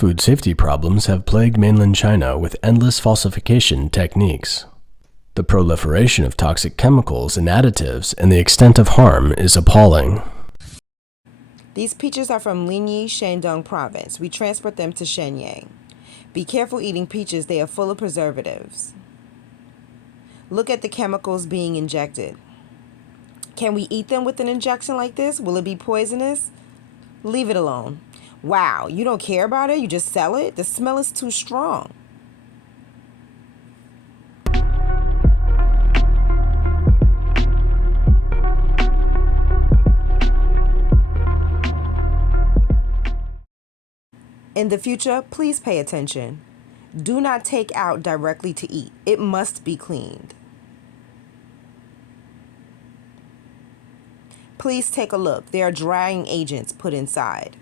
Food safety problems have plagued mainland China with endless falsification techniques. The proliferation of toxic chemicals and additives and the extent of harm is appalling. These peaches are from Linyi, Shandong province. We transport them to Shenyang. Be careful eating peaches, they are full of preservatives. Look at the chemicals being injected. Can we eat them with an injection like this? Will it be poisonous? Leave it alone. Wow, you don't care about it? You just sell it? The smell is too strong. In the future, please pay attention. Do not take out directly to eat. It must be cleaned. Please take a look. There are drying agents put inside.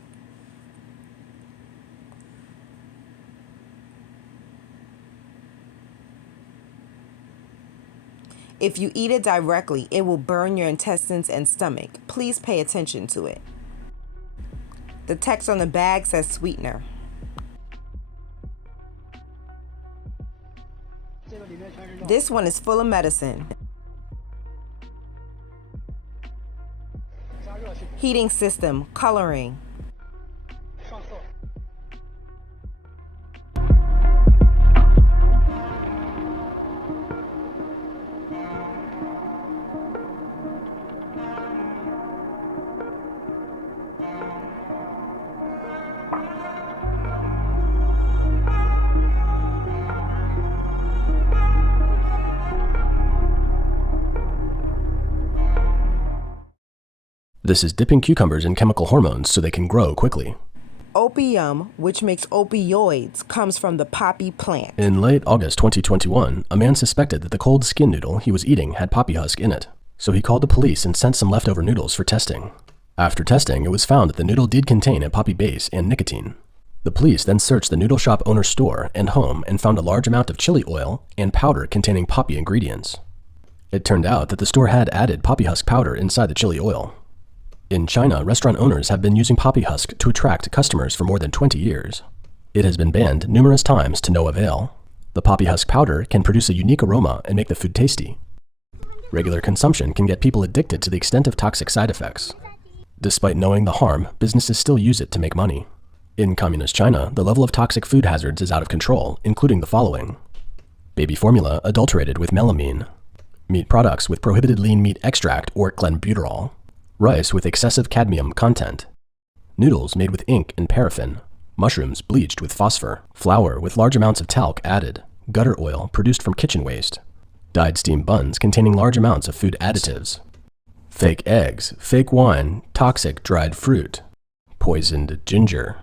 If you eat it directly, it will burn your intestines and stomach. Please pay attention to it. The text on the bag says sweetener. This one is full of medicine. Heating system, coloring. This is dipping cucumbers in chemical hormones so they can grow quickly. Opium, which makes opioids, comes from the poppy plant. In late August 2021, a man suspected that the cold skin noodle he was eating had poppy husk in it, so he called the police and sent some leftover noodles for testing. After testing, it was found that the noodle did contain a poppy base and nicotine. The police then searched the noodle shop owner's store and home and found a large amount of chili oil and powder containing poppy ingredients. It turned out that the store had added poppy husk powder inside the chili oil. In China, restaurant owners have been using poppy husk to attract customers for more than 20 years. It has been banned numerous times to no avail. The poppy husk powder can produce a unique aroma and make the food tasty. Regular consumption can get people addicted to the extent of toxic side effects. Despite knowing the harm, businesses still use it to make money. In communist China, the level of toxic food hazards is out of control, including the following: baby formula adulterated with melamine, meat products with prohibited lean meat extract or clenbuterol, rice with excessive cadmium content, noodles made with ink and paraffin, mushrooms bleached with phosphor, flour with large amounts of talc added, gutter oil produced from kitchen waste, dyed steam buns containing large amounts of food additives, fake eggs, fake wine, toxic dried fruit, poisoned ginger.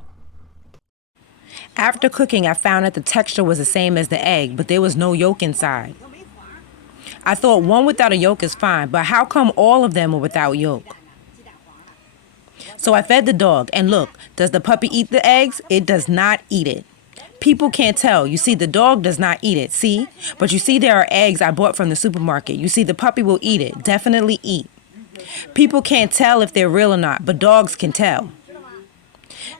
After cooking, I found that the texture was the same as the egg, but there was no yolk inside. I thought one without a yolk is fine, but how come all of them are without yolk? So I fed the dog, and look, does the puppy eat the eggs? It does not eat it. People can't tell. You see, the dog does not eat it, see? But you see there are eggs I bought from the supermarket. You see, the puppy will eat it, definitely eat. People can't tell if they're real or not, but dogs can tell.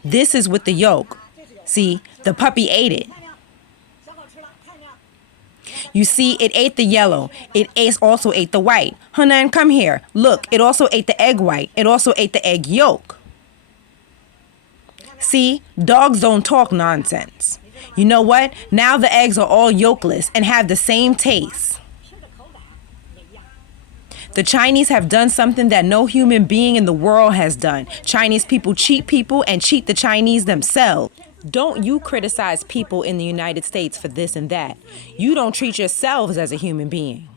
This is with the yolk. See, the puppy ate it. You see, it ate the yellow. It also ate the white. Hanan, come here. Look, it also ate the egg white. It also ate the egg yolk. See, dogs don't talk nonsense. You know what? Now the eggs are all yolkless and have the same taste. The Chinese have done something that no human being in the world has done. Chinese people cheat people and cheat the Chinese themselves. Don't you criticize people in the United States for this and that. You don't treat yourselves as a human being.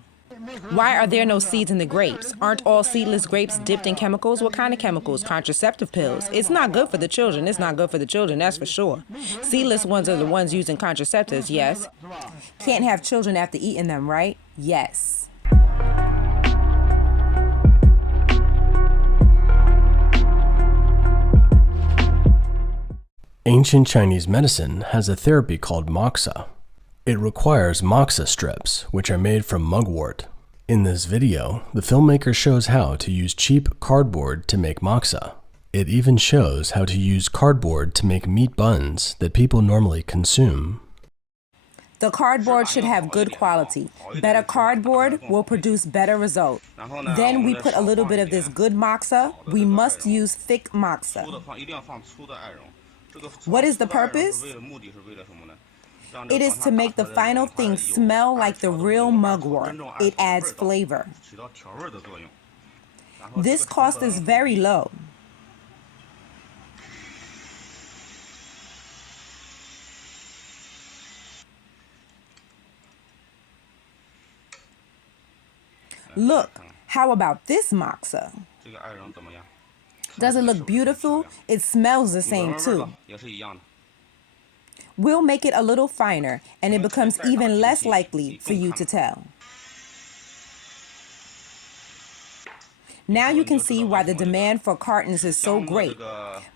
Why are there no seeds in the grapes? Aren't all seedless grapes dipped in chemicals? What kind of chemicals? Contraceptive pills. It's not good for the children. It's not good for the children, that's for sure. Seedless ones are the ones using contraceptives, yes. Can't have children after eating them, right? Yes. Ancient Chinese medicine has a therapy called Moxa. It requires Moxa strips, which are made from mugwort. In this video, the filmmaker shows how to use cheap cardboard to make Moxa. It even shows how to use cardboard to make meat buns that people normally consume. The cardboard should have good quality. Better cardboard will produce better results. Then we put a little bit of this good moxa. We must use thick moxa. What is the purpose? It is to make the final thing smell like the real mugwort. It adds flavor. This cost is very low. Look, how about this moxa? Does it look beautiful? It smells the same too. We'll make it a little finer, and it becomes even less likely for you to tell. Now you can see why the demand for cartons is so great,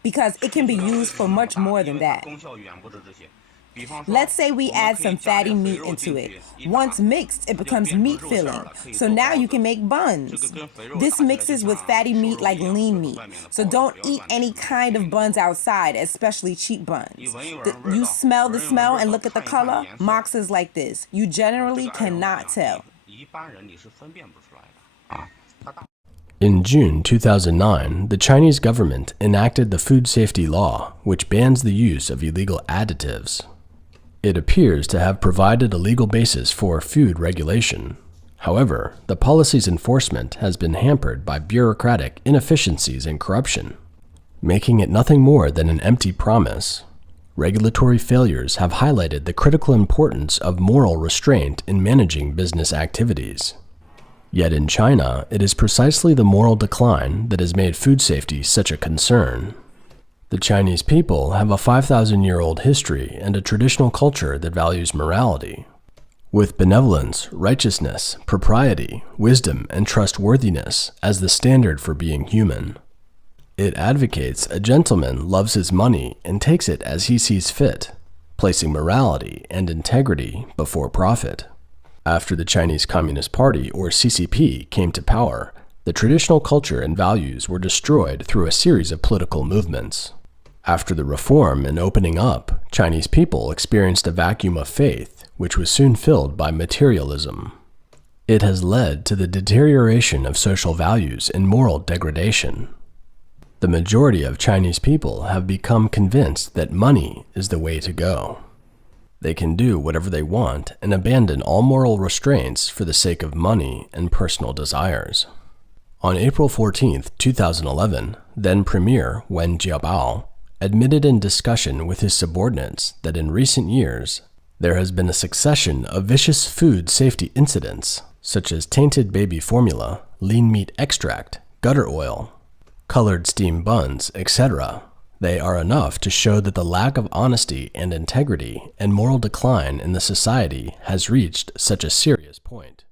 because it can be used for much more than that. Let's say we add some fatty meat into it. Once mixed, it becomes meat filling. So now you can make buns. This mixes with fatty meat like lean meat. So don't eat any kind of buns outside, especially cheap buns. You smell the smell and look at the color. Moxa is like this. You generally cannot tell. In June 2009, the Chinese government enacted the food safety law, which bans the use of illegal additives. It appears to have provided a legal basis for food regulation. However, the policy's enforcement has been hampered by bureaucratic inefficiencies and corruption, making it nothing more than an empty promise. Regulatory failures have highlighted the critical importance of moral restraint in managing business activities. Yet in China, it is precisely the moral decline that has made food safety such a concern. The Chinese people have a 5,000-year-old history and a traditional culture that values morality. With benevolence, righteousness, propriety, wisdom, and trustworthiness as the standard for being human. It advocates a gentleman loves his money and takes it as he sees fit, placing morality and integrity before profit. After the Chinese Communist Party, or CCP, came to power, the traditional culture and values were destroyed through a series of political movements. After the reform and opening up, Chinese people experienced a vacuum of faith, which was soon filled by materialism. It has led to the deterioration of social values and moral degradation. The majority of Chinese people have become convinced that money is the way to go. They can do whatever they want and abandon all moral restraints for the sake of money and personal desires. On April 14, 2011, then Premier Wen Jiabao admitted in discussion with his subordinates that in recent years, there has been a succession of vicious food safety incidents, such as tainted baby formula, lean meat extract, gutter oil, colored steam buns, etc. They are enough to show that the lack of honesty and integrity and moral decline in the society has reached such a serious point.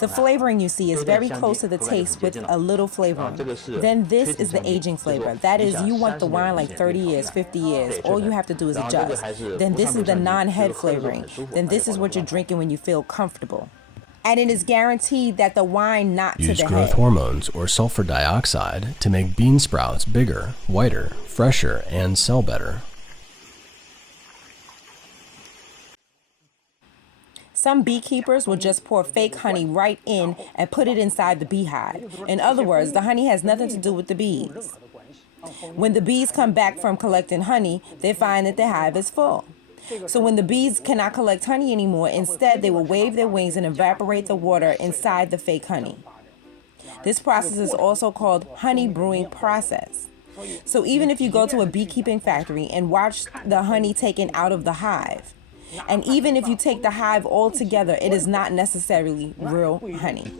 The flavoring you see is very close to the taste with a little flavoring. Then this is the aging flavor. That is, you want the wine like 30 years, 50 years. All you have to do is adjust. Then this is the non-head flavoring. Then this is what you're drinking when you feel comfortable. And it is guaranteed that the wine not to the head. Use growth hormones or sulfur dioxide to make bean sprouts bigger, whiter, fresher, and sell better. Some beekeepers will just pour fake honey right in and put it inside the beehive. In other words, the honey has nothing to do with the bees. When the bees come back from collecting honey, they find that the hive is full. So when the bees cannot collect honey anymore, instead they will wave their wings and evaporate the water inside the fake honey. This process is also called honey brewing process. So even if you go to a beekeeping factory and watch the honey taken out of the hive, and even if you take the hive all together, it is not necessarily real honey.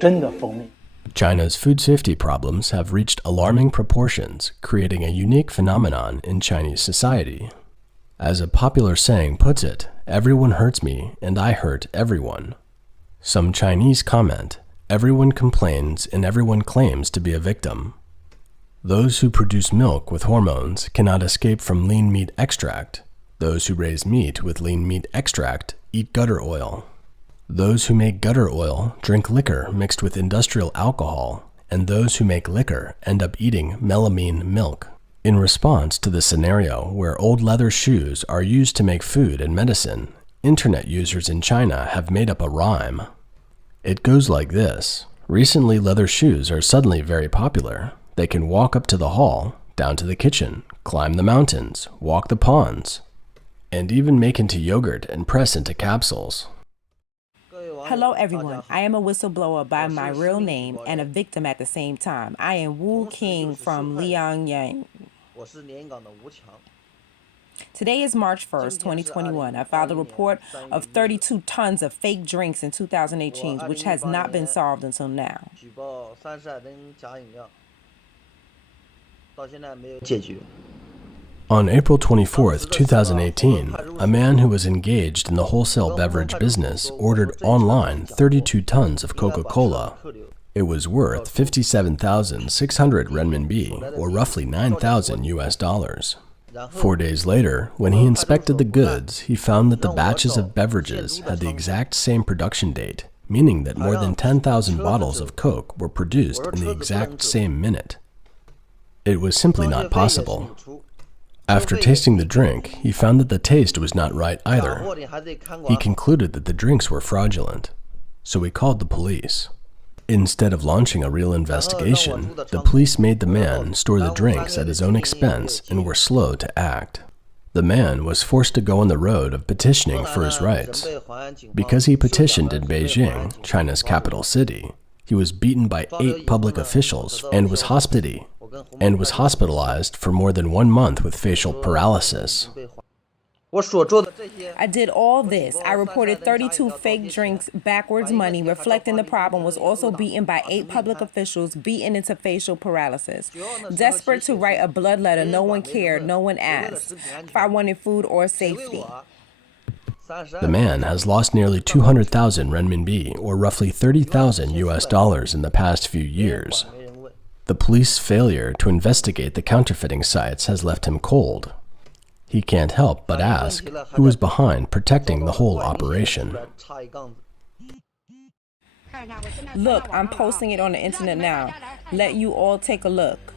China's food safety problems have reached alarming proportions, creating a unique phenomenon in Chinese society. As a popular saying puts it, everyone hurts me and I hurt everyone. Some Chinese comment, everyone complains and everyone claims to be a victim. Those who produce milk with hormones cannot escape from lean meat extract. Those who raise meat with lean meat extract eat gutter oil. Those who make gutter oil drink liquor mixed with industrial alcohol, and those who make liquor end up eating melamine milk. In response to the scenario where old leather shoes are used to make food and medicine, internet users in China have made up a rhyme. It goes like this. Recently, leather shoes are suddenly very popular. They can walk up to the hall, down to the kitchen, climb the mountains, walk the ponds, and even make into yogurt and press into capsules. Hello everyone, I am a whistleblower by my real name and a victim at the same time. I am Wu King from Liangyang. Today is March 1st, 2021. I filed a report of 32 tons of fake drinks in 2018, which has not been solved until now. On April 24, 2018, a man who was engaged in the wholesale beverage business ordered online 32 tons of Coca-Cola. It was worth 57,600 renminbi, or roughly $9,000. 4 days later, when he inspected the goods, he found that the batches of beverages had the exact same production date, meaning that more than 10,000 bottles of Coke were produced in the exact same minute. It was simply not possible. After tasting the drink, he found that the taste was not right either. He concluded that the drinks were fraudulent, so he called the police. Instead of launching a real investigation, the police made the man store the drinks at his own expense and were slow to act. The man was forced to go on the road of petitioning for his rights. Because he petitioned in Beijing, China's capital city, he was beaten by 8 public officials and was hospitalized for more than 1 month with facial paralysis. I did all this. I reported 32 fake drinks, backwards money, reflecting the problem, was also beaten by 8 public officials, beaten into facial paralysis. Desperate to write a blood letter, no one cared, no one asked if I wanted food or safety. The man has lost nearly 200,000 renminbi, or roughly $30,000 in the past few years. The police failure to investigate the counterfeiting sites has left him cold. He can't help but ask who was behind protecting the whole operation. Look, I'm posting it on the internet now. Let you all take a look.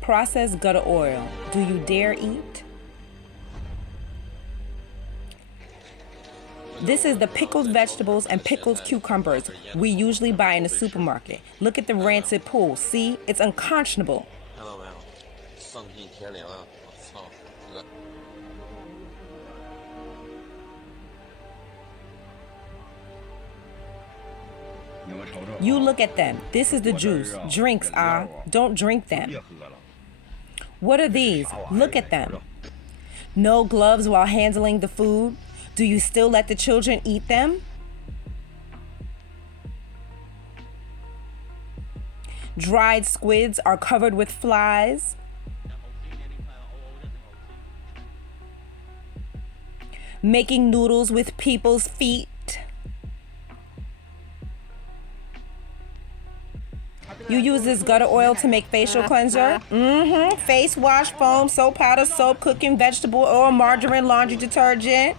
Processed gutter oil. Do you dare eat? This is the pickled vegetables and pickled cucumbers we usually buy in the supermarket. Look at the rancid pool. See? It's unconscionable. You look at them. This is the juice. Drinks, don't drink them. What are these? Look at them. No gloves while handling the food. Do you still let the children eat them? Dried squids are covered with flies. Making noodles with people's feet. You use this gutter oil to make facial cleanser? Face wash, foam, soap powder, soap, cooking, vegetable oil, margarine, laundry detergent.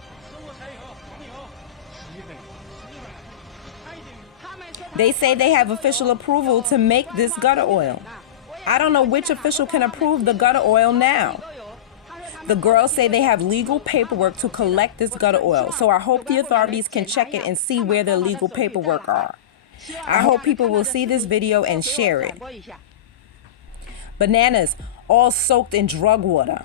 They say they have official approval to make this gutter oil. I don't know which official can approve the gutter oil now. The girls say they have legal paperwork to collect this gutter oil, so I hope the authorities can check it and see where their legal paperwork are. I hope people will see this video and share it. Bananas, all soaked in drug water.